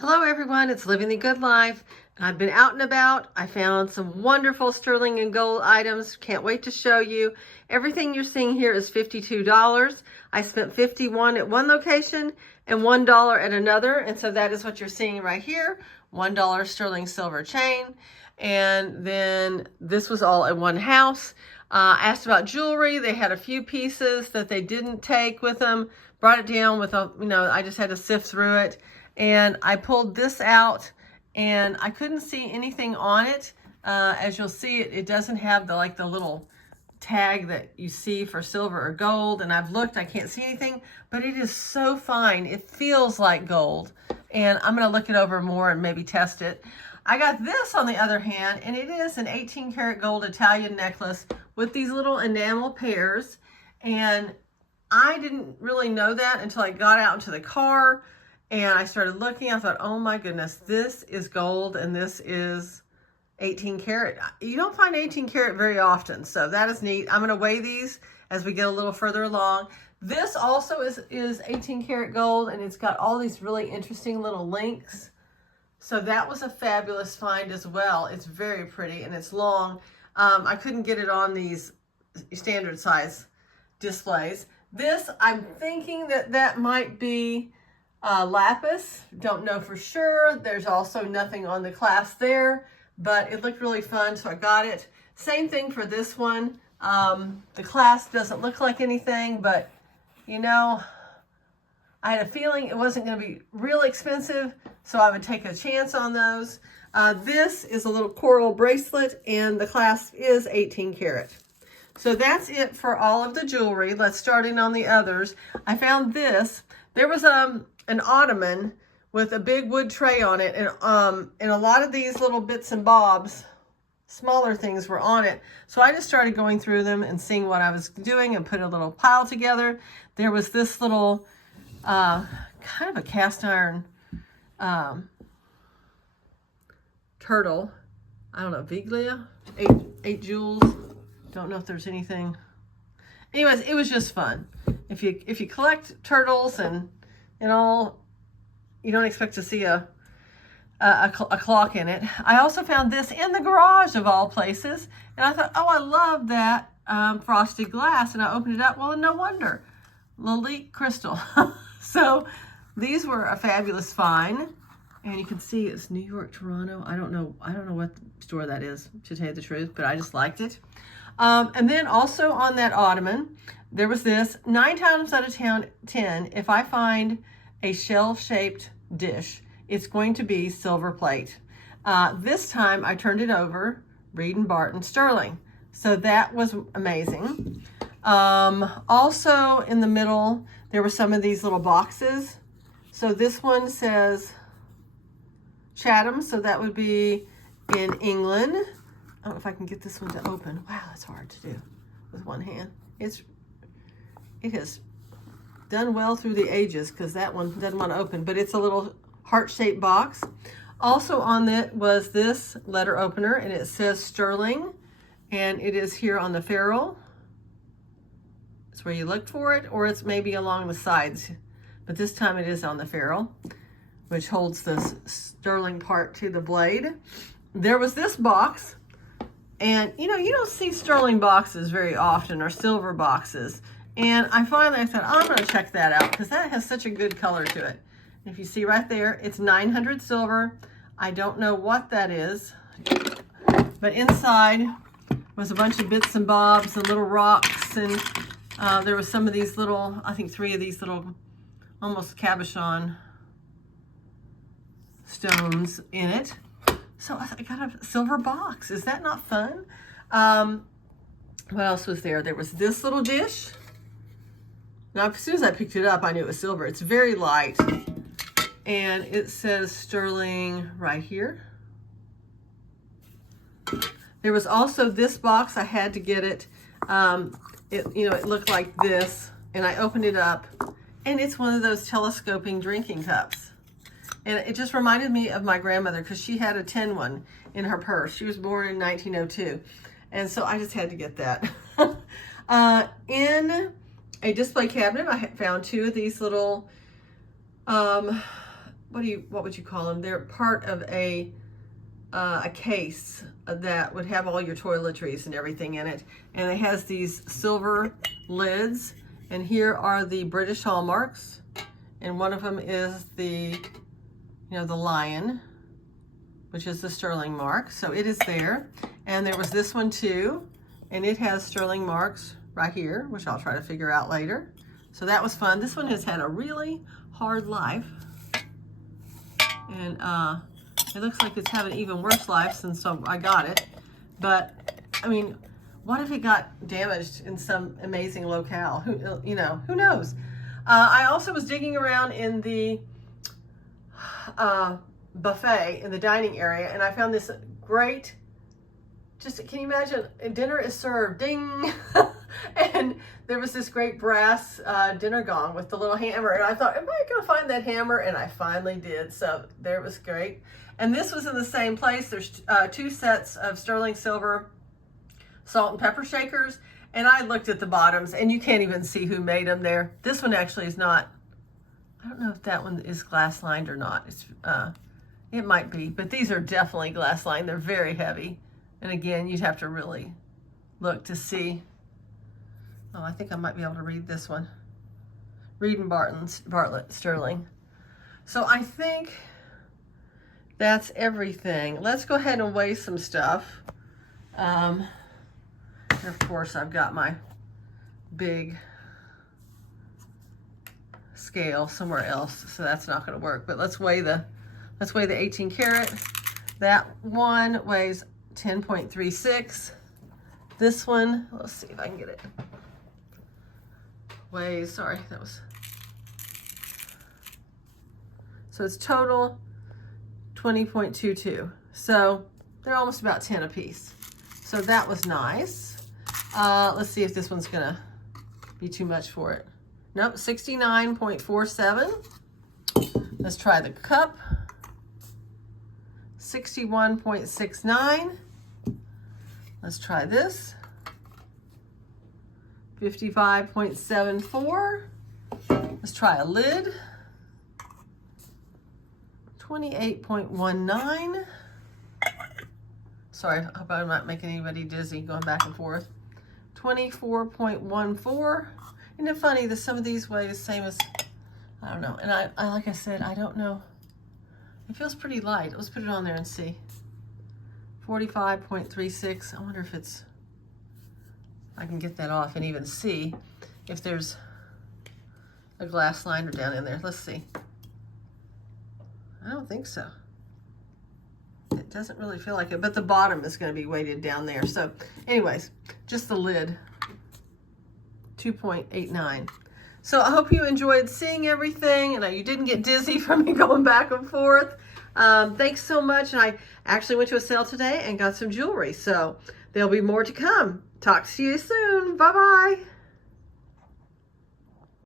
Hello everyone, it's Living the Good Life. I've been out and about. I found some wonderful sterling and gold items. Can't wait to show you. Everything you're seeing here is $52. I spent $51 at one location and $1 at another. And so that is what you're seeing right here. $1 sterling silver chain. And then this was all at one house. Asked about jewelry. They had a few pieces that they didn't take with them. Brought it down with I just had to sift through it. And I pulled this out and I couldn't see anything on it. As you'll see, it doesn't have the little tag that you see for silver or gold. And I've looked, I can't see anything, but it is so fine. It feels like gold. And I'm gonna look it over more and maybe test it. I got this on the other hand, and it is an 18 karat gold Italian necklace with these little enamel pears. And I didn't really know that until I got out into the car. And I started looking, I thought, oh my goodness, this is gold and this is 18 karat. You don't find 18 karat very often, so that is neat. I'm gonna weigh these as we get a little further along. This also is 18 karat gold, and it's got all these really interesting little links. So that was a fabulous find as well. It's very pretty and it's long. I couldn't get it on these standard size displays. This, I'm thinking that might be lapis. Don't know for sure. There's also nothing on the clasp there, but it looked really fun, so I got it. Same thing for this one. The clasp doesn't look like anything, but you know, I had a feeling it wasn't going to be real expensive, so I would take a chance on those. This is a little coral bracelet, and the clasp is 18 karat. So that's it for all of the jewelry. Let's start in on the others. I found this. There was an ottoman with a big wood tray on it, and a lot of these little bits and bobs, smaller things, were on it. So I just started going through them and seeing what I was doing and put a little pile together. There was this little kind of a cast iron turtle. I don't know, Viglia, eight jewels. Don't know if there's anything. Anyways, it was just fun. If you collect turtles and all, you don't expect to see a clock in it. I also found this in the garage of all places, and I thought, oh, I love that frosted glass, and I opened it up. Well, no wonder, Lalique crystal. So these were a fabulous find, and you can see it's New York, Toronto. I don't know what store that is, to tell you the truth, but I just liked it. And then also on that ottoman, there was this. 9 times out of 10, if I find a shell-shaped dish, it's going to be silver plate. This time I turned it over, Reed and Barton sterling. So that was amazing. Also in the middle, there were some of these little boxes. So this one says Chatham, so that would be in England. I don't know if I can get this one to open. Wow, that's hard to do with one hand. It has done well through the ages, because that one doesn't want to open, but it's a little heart-shaped box. Also on it was this letter opener, and it says sterling, and it is here on the ferrule. It's where you look for it, or it's maybe along the sides, but this time it is on the ferrule, which holds the sterling part to the blade. There was this box, and you don't see sterling boxes very often, or silver boxes. And I thought, I'm going to check that out, because that has such a good color to it. If you see right there, it's 900 silver. I don't know what that is, but inside was a bunch of bits and bobs and little rocks, and there was some of these little, I think 3 of these little, almost cabochon stones in it. So I got a silver box. Is that not fun? What else was there? There was this little dish. Now, as soon as I picked it up, I knew it was silver. It's very light, and it says sterling right here. There was also this box. I had to get it. It looked like this, and I opened it up, and it's one of those telescoping drinking cups. And it just reminded me of my grandmother, because she had a tin one in her purse. She was born in 1902, and so I just had to get that. In a display cabinet, I found 2 of these little what would you call them? They're part of a case that would have all your toiletries and everything in it. And it has these silver lids. And here are the British hallmarks. And one of them is the, the lion, which is the sterling mark. So it is there. And there was this one too. And it has sterling marks right here, which I'll try to figure out later. So that was fun. This one has had a really hard life. And it looks like it's having an even worse life since I got it. But, I mean, what if it got damaged in some amazing locale? Who knows? I also was digging around in the buffet in the dining area, and I found this great, can you imagine, dinner is served, ding, and there was this great brass dinner gong with the little hammer, and I thought, am I going to find that hammer? And I finally did, so there it was great. And this was in the same place. There's 2 sets of sterling silver salt and pepper shakers, and I looked at the bottoms, and you can't even see who made them there. This one actually is not, I don't know if that one is glass lined or not. It might be, but these are definitely glass lined. They're very heavy. And again, you'd have to really look to see. Oh, I think I might be able to read this one. Reed and Bartlett Sterling. So I think that's everything. Let's go ahead and weigh some stuff. And of course, I've got my big scale somewhere else, so that's not going to work. But let's weigh the 18 karat. That one weighs 10.36. This one, let's see if I can get it. Weighs, sorry, that was. So it's total 20.22. So they're almost about 10 a piece. So that was nice. Let's see if this one's gonna be too much for it. Nope, 69.47. Let's try the cup. 61.69. Let's try this. 55.74. Let's try a lid. 28.19. Sorry, I hope I'm not making anybody dizzy going back and forth. 24.14. Isn't it funny that some of these weigh the same as, I don't know. And I like I said, I don't know. It feels pretty light. Let's put it on there and see. 45.36. I wonder if I can get that off and even see if there's a glass liner down in there. Let's see. I don't think so. It doesn't really feel like it, but the bottom is going to be weighted down there. So anyways, just the lid, 2.89. So I hope you enjoyed seeing everything and you didn't get dizzy from me going back and forth. Thanks so much. And I actually went to a sale today and got some jewelry. So there'll be more to come. Talk to you soon. Bye-bye.